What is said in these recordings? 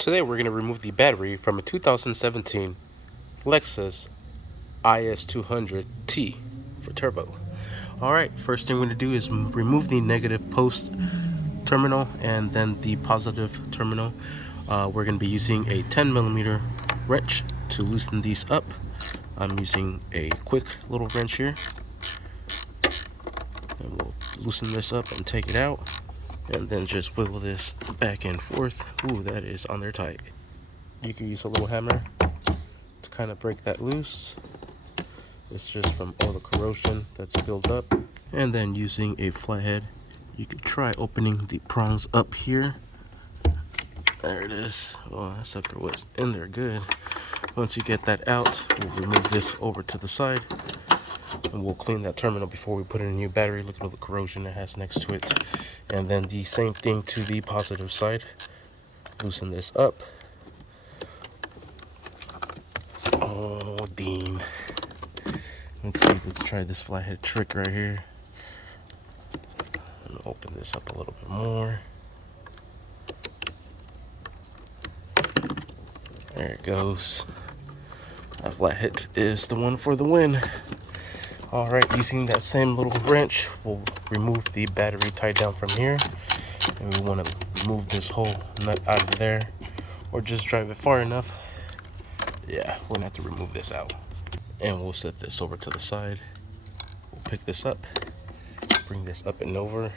Today we're going to remove the battery from a 2017 Lexus IS200T for turbo. Alright, first thing we're going to do is remove the negative post terminal and then the positive terminal. We're going to be using a 10mm wrench to loosen these up. I'm using a quick little wrench here. And we'll loosen this up and take it out. And then just wiggle this back and forth. Ooh, that is on there tight. You can use a little hammer to kind of break that loose. It's just from all the corrosion that's built up. And then using a flathead, you could try opening the prongs up here. There it is. Oh, that sucker was in there good. Once you get that out, we'll remove this over to the side. And we'll clean that terminal before we put in a new battery. Look at all the corrosion it has next to it. And then the same thing to the positive side. Loosen this up. Oh, Dean. Let's see, let's try this flathead trick right here. And open this up a little bit more. There it goes. That flathead is the one for the win. Alright, using that same little wrench, we'll remove the battery tied down from here. And we want to move this whole nut out of there, or just drive it far enough. Yeah, we're gonna have to remove this out. And we'll set this over to the side. We'll pick this up, bring this up and over,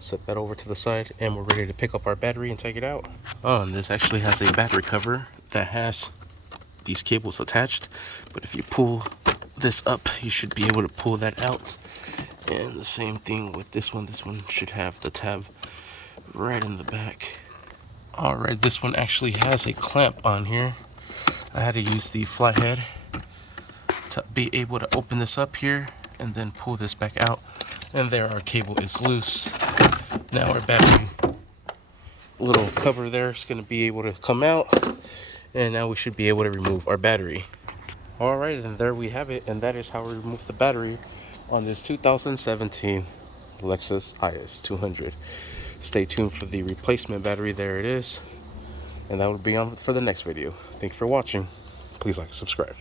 set that over to the side, and we're ready to pick up our battery and take it out. Oh, and this actually has a battery cover that has these cables attached, but if you pull this up, you should be able to pull that out. And the same thing with this one. This one should have the tab right in the back. Alright, this one actually has a clamp on here. I had to use the flathead to be able to open this up here and then pull this back out. And there, our cable is loose. Now our battery little cover there is going to be able to come out, and now we should be able to remove our battery. Alright, and there we have it, and that is how we remove the battery on this 2017 Lexus IS200. Stay tuned for the replacement battery. There it is, and that will be on for the next video. Thank you for watching. Please like and subscribe.